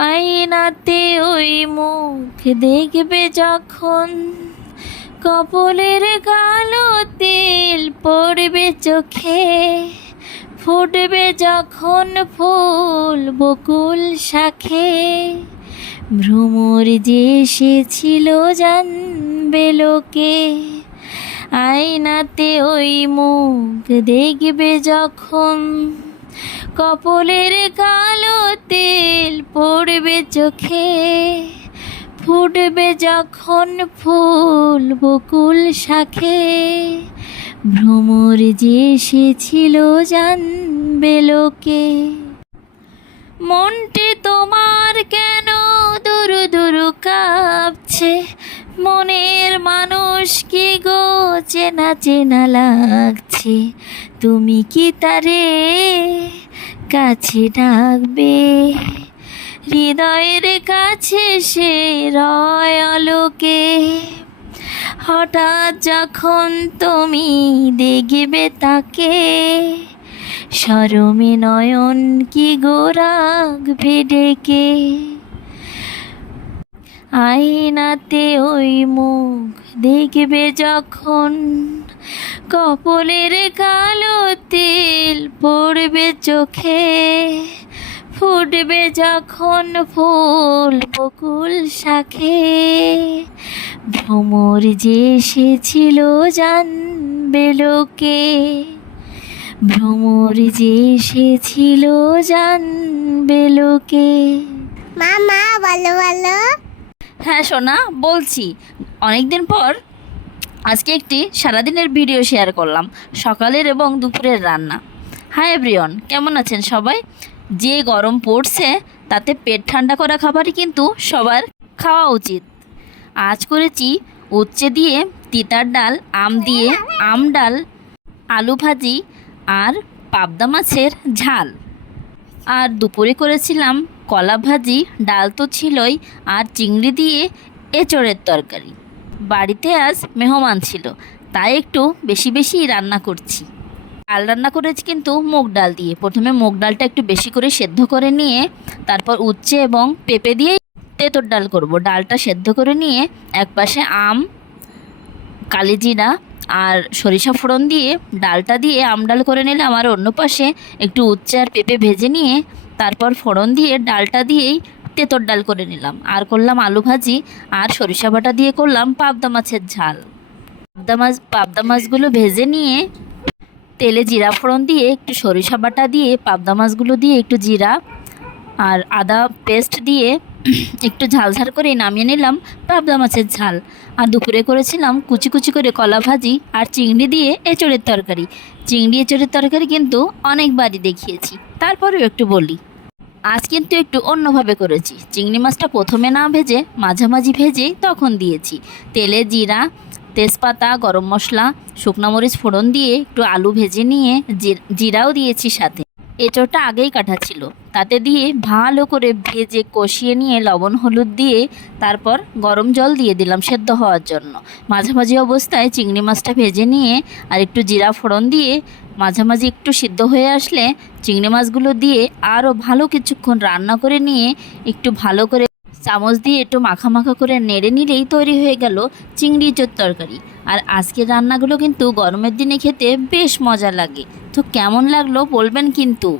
আয়নাতে ওই মুখ দেখবে যখন, কপালের কালো তিল পড়বে চোখে, ফুটবে যখন ফুল বকুল শাখে, ভ্রমর যে এসেছিল জানবে লোকে। আয়নাতে ওই মুখ দেখবে যখন, কপালের কালো তিল পড়বে চোখে, ফুটবে যখন ফুল বকুল শাখে, ভ্রমর যে এসেছিল জানবে লোকে। মনটি তোমার কেন দুরু দুরু কাঁপছে, মনের মানুষ কি গো চেনা চেনা লাগছে, তুমি কি তারে কাছে ডাকবে? হৃদয়ের কাছে সে রয় আলোকে, হঠাৎ যখন তুমি দেখবে তাকে, শরমে নয়ন কি গো রাখবে ডেকে। আয়নাতে ওই মুখ দেখবে যখন, কপালের কালো তিল পড়বে চোখে, ফুটবে যখন ফুল বকুল শাখে, ভ্রমর যে এসেছিল জানবে লোকে, ভ্রমর যে এসেছিল জানবে লোকে। মামা বলো বলো। হ্যাঁ সোনা, বলছি। অনেকদিন পর আজকে একটি সারাদিনের ভিডিও শেয়ার করলাম, সকালের এবং দুপুরের রান্না। হাই এভরিওয়ান, কেমন আছেন সবাই? যে গরম পড়ছে তাতে পেট ঠান্ডা করা খাবারই কিন্তু সবার খাওয়া উচিত। আজ করেছি উচ্ছে দিয়ে তিতার ডাল, আম দিয়ে আম ডাল, আলু ভাজি আর পাবদা মাছের ঝাল। আর দুপুরে করেছিলাম কলা ভাজি, ডাল তো ছিলই, আর চিংড়ি দিয়ে এঁচড়ের তরকারি। বাড়িতে আজ মেহমান ছিল, তাই একটু বেশি বেশি রান্না করছি। ডাল রান্না করেছি কিন্তু মুগ ডাল দিয়ে। প্রথমে মুগ ডালটা একটু বেশি করে সেদ্ধ করে নিয়ে তারপর উচ্ছে এবং পেঁপে দিয়ে তেঁতুর ডাল করব। ডালটা সেদ্ধ করে নিয়ে একপাশে আম, কালিজিরা আর সরিষা ফোড়ন দিয়ে ডালটা দিয়ে আম ডাল করে নিলাম, আর অন্য পাশে একটু উচ্ছে আর পেঁপে ভেজে নিয়ে তারপর ফোড়ন দিয়ে ডালটা দিয়েই তেঁতুর ডাল করে নিলাম। আর করলাম আলু ভাজি, আর সরিষা বাটা দিয়ে করলাম পাবদা মাছের ঝাল। পাবদা মাছগুলো ভেজে নিয়ে তেলে জিরা ফোড়ন দিয়ে একটু সরিষা বাটা দিয়ে পাবদা মাছগুলো দিয়ে একটু জিরা আর আদা পেস্ট দিয়ে একটু ঝাল ঝাল করে নামিয়ে নিলাম পাবদা মাছের ঝাল। আর দুপুরে করেছিলাম কুচি কুচি করে কলা ভাজি আর চিংড়ি দিয়ে এঁচড়ের তরকারি। চিংড়ি এঁচড়ের তরকারি কিন্তু অনেকবারই দেখিয়েছি, তারপরেও একটু বলি। আজ কিন্তু একটু অন্যভাবে করেছি। চিংড়ি মাছটা প্রথমে না ভেজে মাঝামাঝি ভেজে তখন দিয়েছি। তেলে জিরা, তেজপাতা, গরম মশলা, শুকনো মরিচ ফোড়ন দিয়ে একটু আলু ভেজে নিয়ে জিরাও দিয়েছি সাথে। এঁচড়টা আগেই কাটা ছিল, তাতে দিয়ে ভালো করে ভেজে কষিয়ে নিয়ে লবণ হলুদ দিয়ে তারপর গরম জল দিয়ে দিলাম সেদ্ধ হওয়ার জন্য। মাঝামাঝি অবস্থায় চিংড়ি মাছটা ভেজে নিয়ে আর একটু জিরা ফোড়ন দিয়ে মাঝামাঝি একটু সিদ্ধ হয়ে আসলে চিংড়ি মাছগুলো দিয়ে আরও ভালো কিছুক্ষণ রান্না করে নিয়ে একটু ভালো করে চামচ দিয়ে একটু মাখা মাখা করে নেড়ে নিলেই তৈরি হয়ে গেল চিংড়ি এঁচোড় তরকারি। আর আজকের রান্নাগুলো কিন্তু গরমের দিনে খেতে বেশ মজা লাগে। তো কেমন লাগলো বলবেন কিন্তু।